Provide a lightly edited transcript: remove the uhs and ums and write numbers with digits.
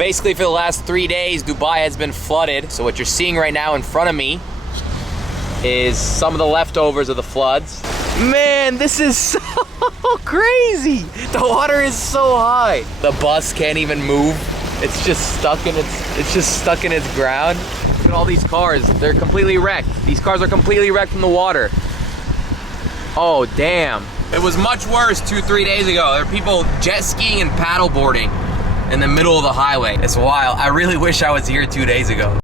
basically for the last 3 days, Dubai has been flooded. So what you're seeing right now in front of me is some of the leftovers of the floods. Man, this is so crazy. The water is so high. The bus can't even move. It's just stuck in its ground. Look at all these cars. They're completely wrecked. These cars are completely wrecked from the water. Oh, damn. It was much worse 2-3 days ago. There were people jet skiing and paddle boarding in the middle of the highway. It's wild. I really wish I was here 2 days ago.